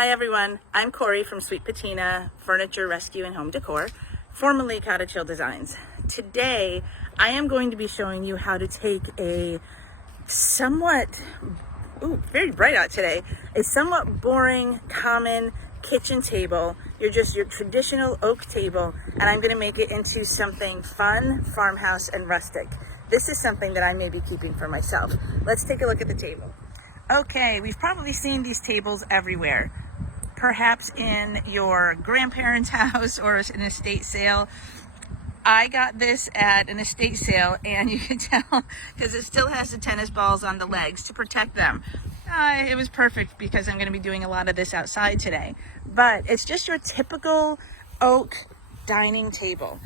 Hi everyone, I'm Corri from Sweet Patina Furniture Rescue and Home Decor, formerly Cottage Hill Designs. Today, I am going to be showing you how to take a somewhat, very bright out today, a somewhat boring, common kitchen table, your traditional oak table, and I'm going to make it into something fun, farmhouse, and rustic. This is something that I may be keeping for myself. Let's take a look at the table. Okay, we've probably seen these tables everywhere. Perhaps in your grandparents' house or an estate sale. I got this at an estate sale, and you can tell because it still has the tennis balls on the legs to protect them. It was perfect because I'm going to be doing a lot of this outside today. But it's just your typical oak dining table.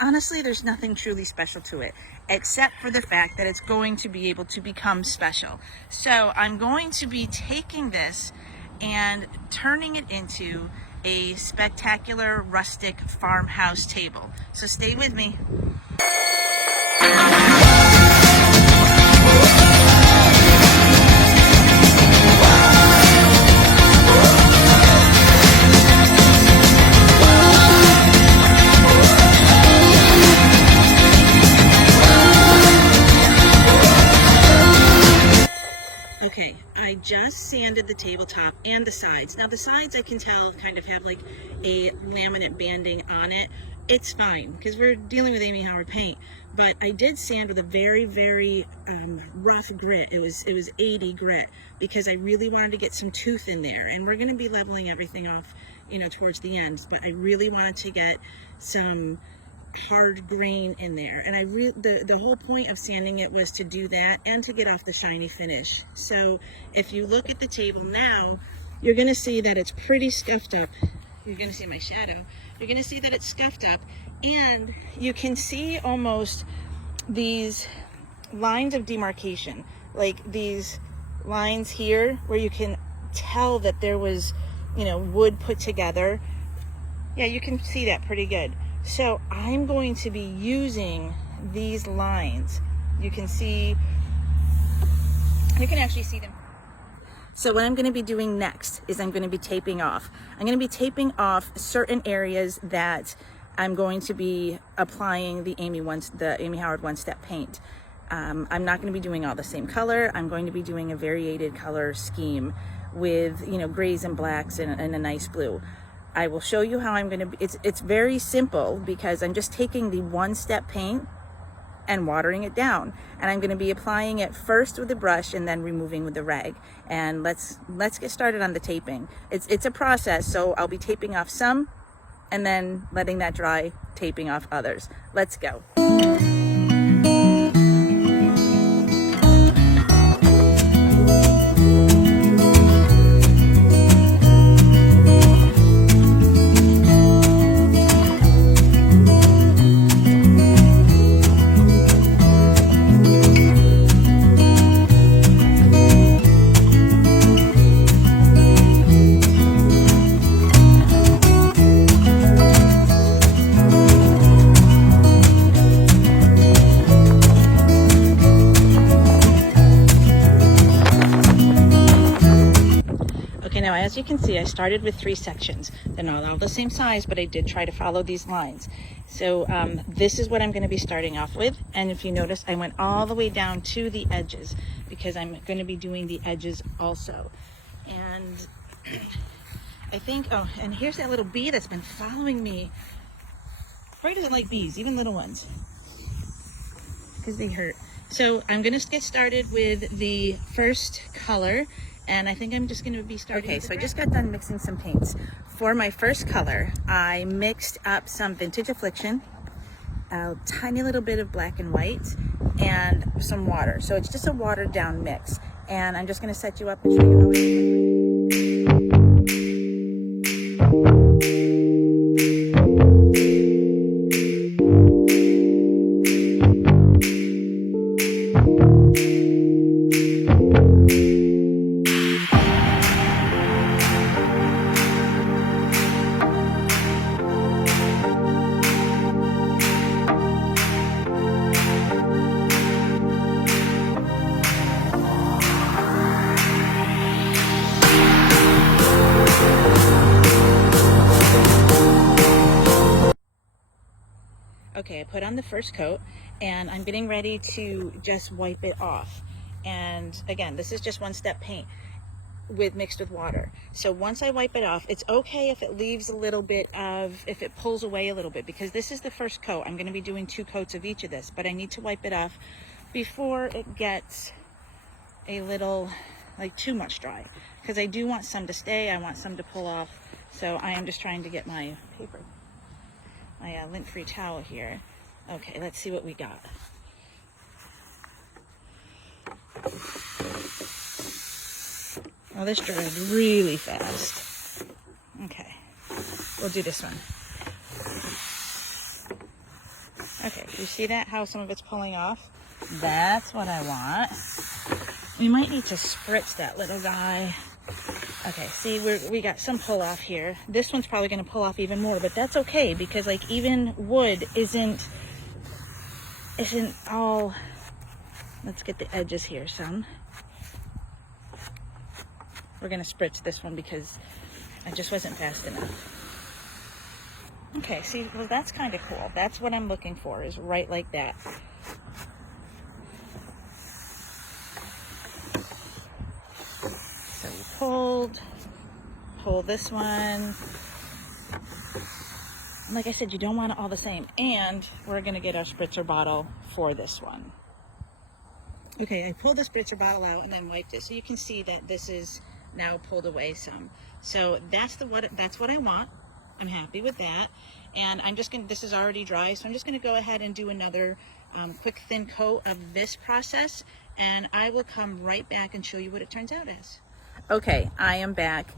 Honestly, there's nothing truly special to it, except for the fact that it's going to be able to become special. So I'm going to be taking this and turning it into a spectacular rustic farmhouse table. So stay with me. Okay, I just sanded the tabletop and the sides. Now the sides I can tell kind of have like a laminate banding on it. It's fine because we're dealing with Amy Howard paint, but I did sand with a very, very rough grit. It was 80 grit because I really wanted to get some tooth in there, and we're going to be leveling everything off, towards the end, but I really wanted to get some hard grain in there, and the whole point of sanding it was to do that and to get off the shiny finish. So if you look at the table now, you're going to see that it's pretty scuffed up. You're going to see my shadow. You're going to see that it's scuffed up, and you can see almost these lines of demarcation, like these lines here where you can tell that there was wood put together. Yeah, you can see that pretty good. So I'm going to be using these lines. You can actually see them. So what I'm going to be doing next is I'm going to be taping off. I'm going to be taping off certain areas that I'm going to be applying the Amy Howard one-step paint. I'm not going to be doing all the same color. I'm going to be doing a variated color scheme with grays and blacks and a nice blue. I will show you how I'm going to be, it's very simple because I'm just taking the one-step paint and watering it down, and I'm going to be applying it first with the brush and then removing with the rag. And let's get started on the taping. It's a process, so I'll be taping off some and then letting that dry, taping off others. Let's go. Now, as you can see, I started with 3 sections. They're not all the same size, but I did try to follow these lines. So this is what I'm going to be starting off with. And if you notice, I went all the way down to the edges because I'm going to be doing the edges also. And I think, and here's that little bee that's been following me. Corri doesn't like bees, even little ones, because they hurt. So I'm going to get started with the first color. And I think I'm just going to be starting. Okay, so I just got done mixing some paints. For my first color, I mixed up some Vintage Affliction, a tiny little bit of black and white, and some water. So it's just a watered down mix. And I'm just going to set you up and show you how Okay, I put on the first coat and I'm getting ready to just wipe it off. And again, this is just one step paint mixed with water. So once I wipe it off, it's okay if it leaves a little bit of, if it pulls away a little bit, because this is the first coat. I'm going to be doing 2 coats of each of this, but I need to wipe it off before it gets a little, like, too much dry, because I do want some to stay, I want some to pull off. So I am just trying to get my paper, my lint-free towel here. Okay, let's see what we got. Oh, this dried really fast. Okay, we'll do this one. Okay, you see that, how some of it's pulling off? That's what I want. We might need to spritz that little guy. Okay, see, we got some pull off here. This one's probably going to pull off even more, but that's okay, because like even wood isn't all. Let's get the edges here some. We're going to spritz this one because I just wasn't fast enough. Okay, see, well, that's kind of cool. That's what I'm looking for, is right like that. So you pull this one. And like I said, you don't want it all the same. And we're going to get our spritzer bottle for this one. Okay, I pulled the spritzer bottle out and then wiped it, so you can see that this is now pulled away some. So that's what I want. I'm happy with that. And I'm just gonna, this is already dry, so I'm just gonna go ahead and do another quick thin coat of this process, and I will come right back and show you what it turns out as. Okay, I am back.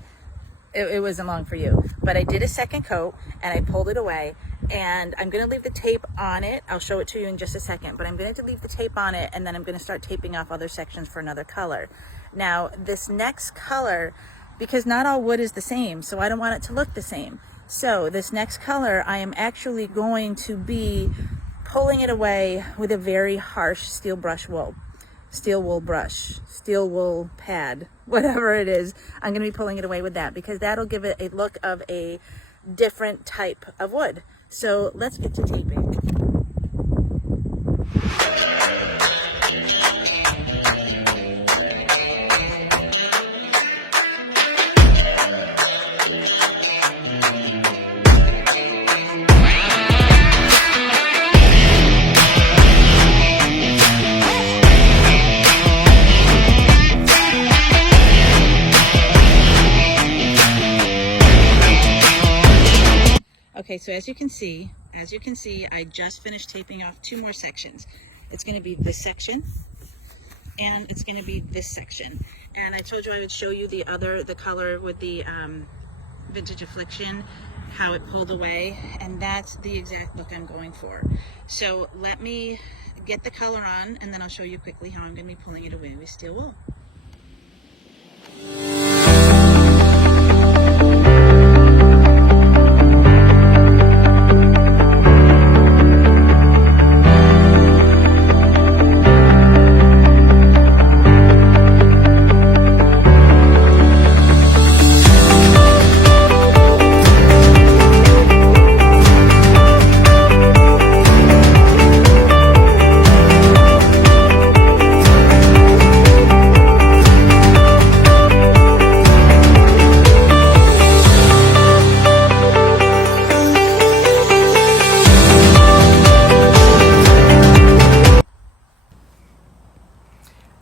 It wasn't long for you, but I did a second coat and I pulled it away, and I'm going to leave the tape on it. I'll show it to you in just a second, but I'm going to leave the tape on it, and then I'm going to start taping off other sections for another color. Now this next color, because not all wood is the same, so I don't want it to look the same. So this next color, I am actually going to be pulling it away with a very harsh steel wool brush, steel wool pad, whatever it is. I'm going to be pulling it away with that, because that'll give it a look of a different type of wood. So let's get to taping. Okay, so as you can see, I just finished taping off 2 more sections. It's going to be this section, and it's going to be this section. And I told you I would show you the color with the Vintage Affliction, how it pulled away, and that's the exact look I'm going for. So let me get the color on, and then I'll show you quickly how I'm going to be pulling it away with steel wool.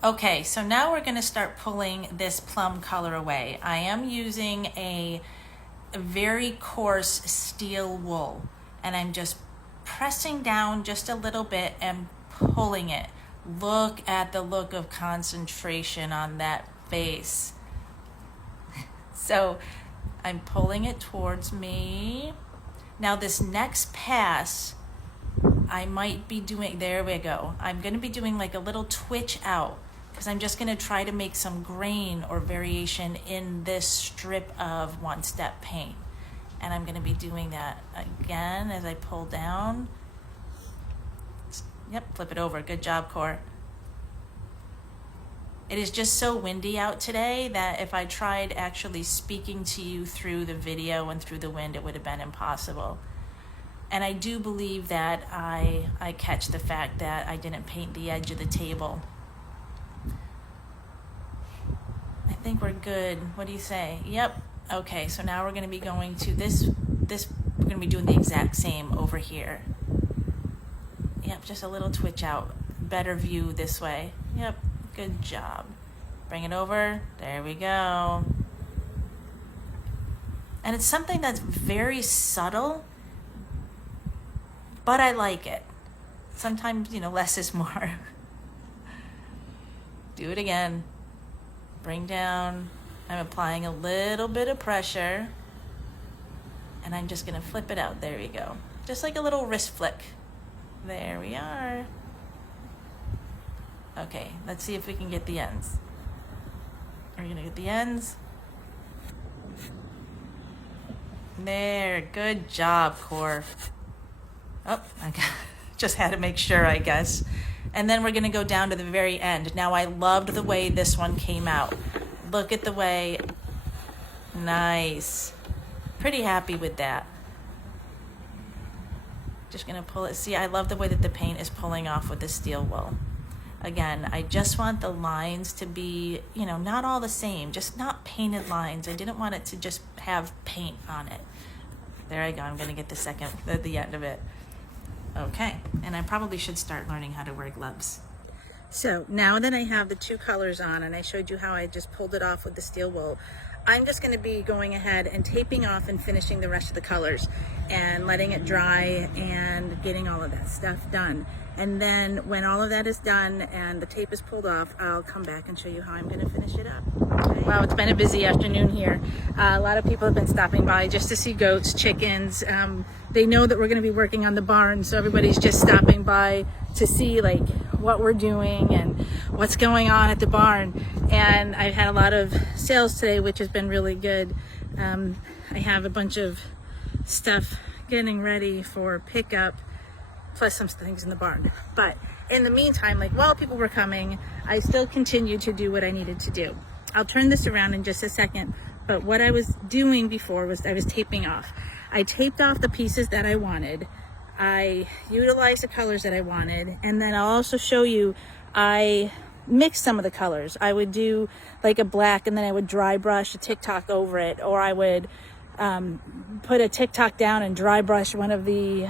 Okay, so now we're going to start pulling this plum color away. I am using a very coarse steel wool, and I'm just pressing down just a little bit and pulling it. Look at the look of concentration on that face. So I'm pulling it towards me. Now this next pass, I might be doing, there we go. I'm going to be doing like a little twitch out, because I'm just going to try to make some grain or variation in this strip of one-step paint. And I'm going to be doing that again as I pull down. Yep, flip it over. Good job, Cor. It is just so windy out today that if I tried actually speaking to you through the video and through the wind, it would have been impossible. And I do believe that I catch the fact that I didn't paint the edge of the table. I think we're good. What do you say? Yep. Okay, so now we're going to be going to this, we're going to be doing the exact same over here. Yep, just a little twitch out. Better view this way. Yep, good job. Bring it over. There we go. And it's something that's very subtle, but I like it. Sometimes, you know, less is more. Do it again. Bring down. I'm applying a little bit of pressure, and I'm just going to flip it out. There we go. Just like a little wrist flick. There we are. Okay, let's see if we can get the ends. Are we going to get the ends? There, good job, Cor. Oh, I just had to make sure, I guess. And then we're going to go down to the very end. Now, I loved the way this one came out. Look at the way. Nice. Pretty happy with that. Just going to pull it. See, I love the way that the paint is pulling off with the steel wool. Again, I just want the lines to be, you know, not all the same, just not painted lines. I didn't want it to just have paint on it. There I go. I'm going to get the end of it. Okay, and I probably should start learning how to wear gloves. So now that I have the two colors on, and I showed you how I just pulled it off with the steel wool, I'm just going to be going ahead and taping off and finishing the rest of the colors and letting it dry and getting all of that stuff done. And then when all of that is done and the tape is pulled off, I'll come back and show you how I'm going to finish it up. Okay. Wow, it's been a busy afternoon here. A lot of people have been stopping by just to see goats, chickens. They know that we're going to be working on the barn, so everybody's just stopping by to see like what we're doing and what's going on at the barn. And I've had a lot of sales today, which has been really good. I have a bunch of stuff getting ready for pickup, plus some things in the barn. But in the meantime, like while people were coming, I still continued to do what I needed to do. I'll turn this around in just a second, but what I was doing before was I was taping off. I taped off the pieces that I wanted. I utilized the colors that I wanted, and then I'll also show you I mixed some of the colors. I would do like a black, and then I would dry brush a TikTok over it, or I would put a TikTok down and dry brush one of the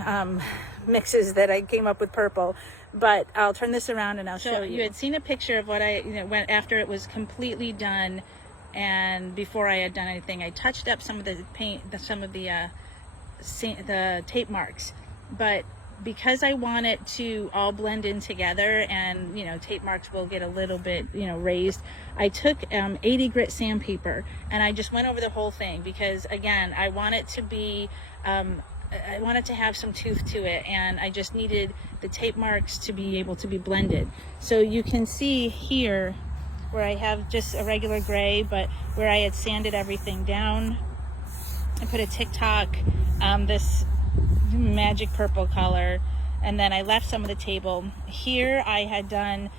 mixes that I came up with purple. But I'll turn this around and I'll show you. You had seen a picture of what I, went after it was completely done, and before I had done anything, I touched up some of the paint, some of the tape marks. But because I want it to all blend in together, and tape marks will get a little bit raised, I took 80 grit sandpaper and I just went over the whole thing, because again, I want it to be I want it to have some tooth to it, and I just needed the tape marks to be able to be blended. So you can see here where I have just a regular gray, but where I had sanded everything down, I put a TikTok, this magic purple color, and then I left some of the table. Here I had done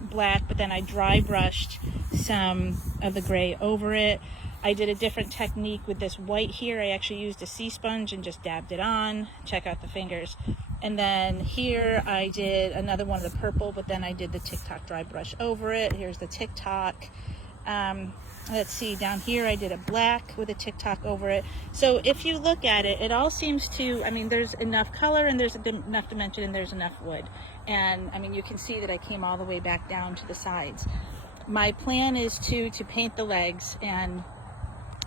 black, but then I dry brushed some of the gray over it. I did a different technique with this white here. I actually used a sea sponge and just dabbed it on. Check out the fingers. And then here I did another one of the purple, but then I did the TikTok dry brush over it. Here's the TikTok. Let's see, down here I did a black with a TikTok over it. So if you look at it, it all seems to, there's enough color, and there's enough dimension, and there's enough wood. And you can see that I came all the way back down to the sides. My plan is to paint the legs and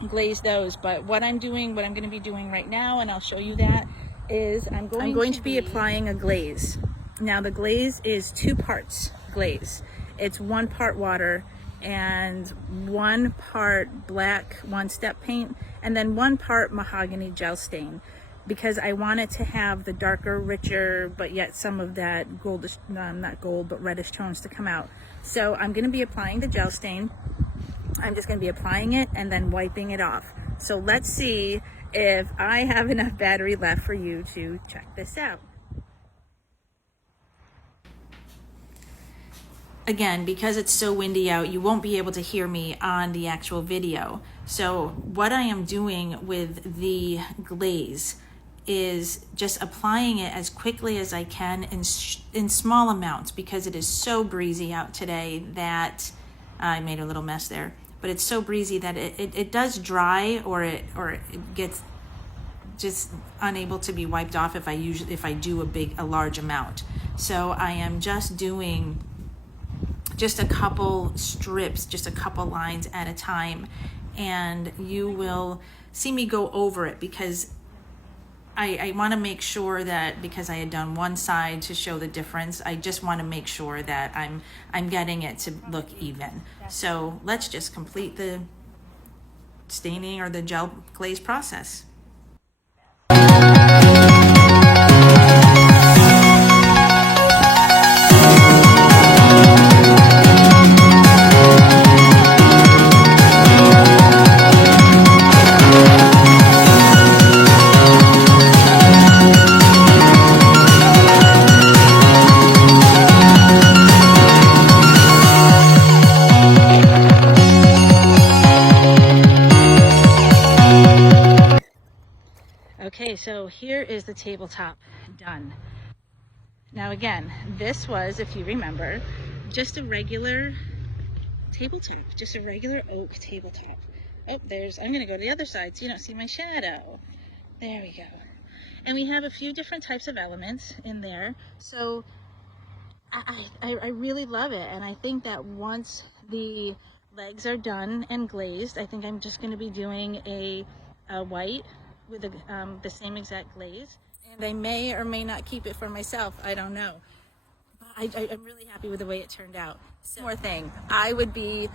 glaze those, but what I'm going to be doing right now, and I'll show you that, is I'm going to be applying a glaze. Now the glaze is 2 parts glaze. It's 1 part water and 1 part black one-step paint, and then 1 part mahogany gel stain, because I want it to have the darker, richer, but yet some of that goldish, not gold, but reddish tones to come out. So I'm going to be applying the gel stain. I'm just going to be applying it and then wiping it off. So let's see if I have enough battery left for you to check this out. Again, because it's so windy out, you won't be able to hear me on the actual video. So what I am doing with the glaze is just applying it as quickly as I can in small amounts, because it is so breezy out today that I made a little mess there, but it's so breezy that it does dry, or it gets just unable to be wiped off if I do a large amount. So I am just doing just a couple strips, just a couple lines at a time, and you will see me go over it, because I want to make sure that, because I had done one side to show the difference, I just want to make sure that I'm getting it to look even. So let's just complete the staining or the gel glaze process. Okay, so here is the tabletop done. Now again, this was, if you remember, just a regular tabletop, just a regular oak tabletop. Oh, I'm gonna go to the other side so you don't see my shadow. There we go. And we have a few different types of elements in there. So I really love it. And I think that once the legs are done and glazed, I think I'm just gonna be doing a white with the same exact glaze. And I may or may not keep it for myself, I don't know. But I'm really happy with the way it turned out. So, more thing, I would be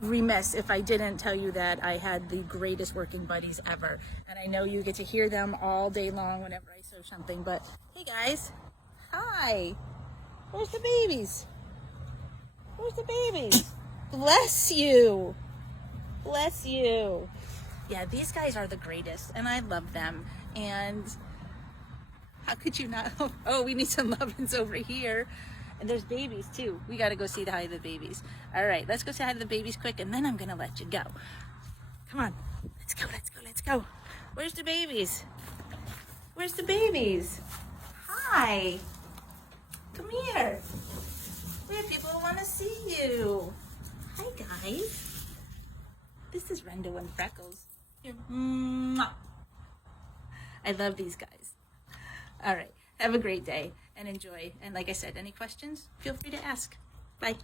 remiss if I didn't tell you that I had the greatest working buddies ever. And I know you get to hear them all day long whenever I sew something, but hey guys, hi, where's the babies? Where's the babies? Bless you. Bless you. Yeah, these guys are the greatest, and I love them. And how could you not? Oh, we need some lovin's over here. And there's babies too. We got to go see the hi to the babies. All right, let's go say hi to the babies quick, and then I'm going to let you go. Come on. Let's go, let's go, let's go. Where's the babies? Where's the babies? Hi. Come here. We have people who want to see you. Hi, guys. This is Rendo and Freckles. Here. Mwah. I love these guys. All right. Have a great day and enjoy. And like I said, any questions, feel free to ask. Bye.